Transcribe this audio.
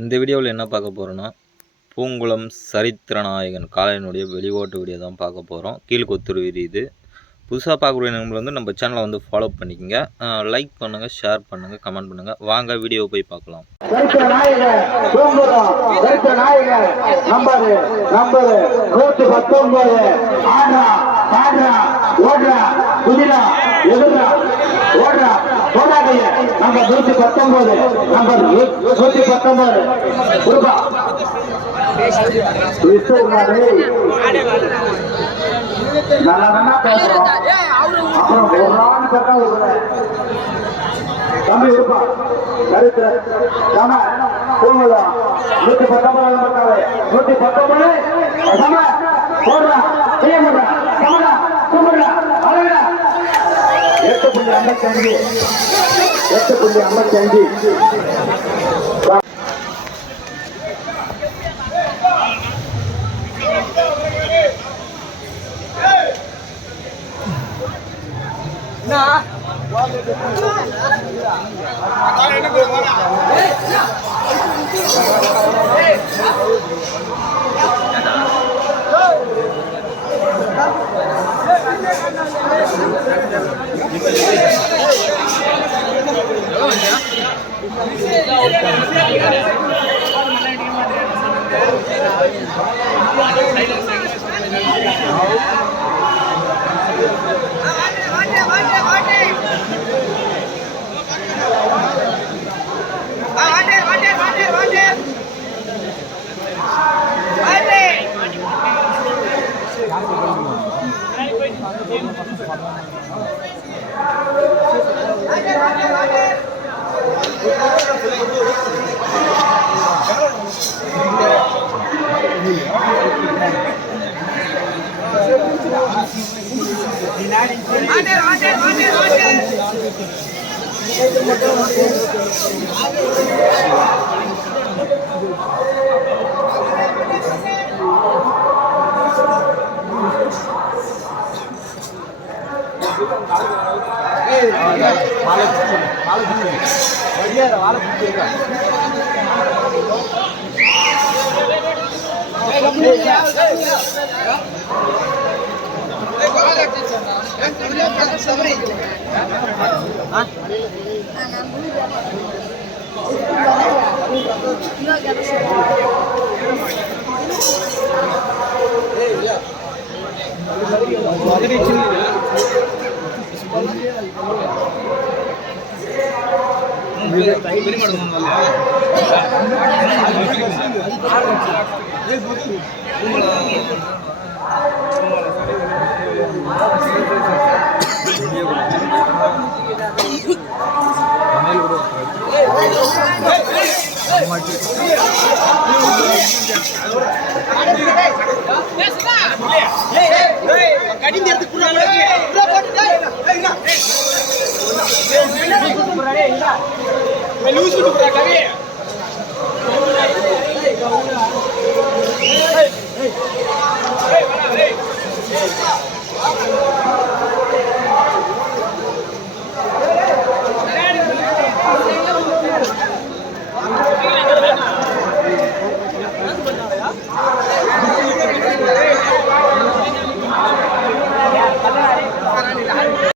இந்த வீடியோவில் என்ன பார்க்க போகிறோன்னா, பூங்குளம் சரித்திரநாயகன் காளையனுடைய வெளிஓட்டு வீடியோ தான் பார்க்க போகிறோம். கீழ்கொத்தூர் வீதி இது. புதுசாக பார்க்கக்கூடிய நண்பர்கள் வந்து நம்ம சேனலை ஃபாலோ பண்ணிக்கோங்க. லைக் பண்ணுங்கள், ஷேர் பண்ணுங்கள், கமெண்ட் பண்ணுங்கள். வாங்க வீடியோ போய் பார்க்கலாம். நம்பர் 119 நம்பர் 119 ரூபா தம்பி இருப்பா கருத்து 8.55 Hey!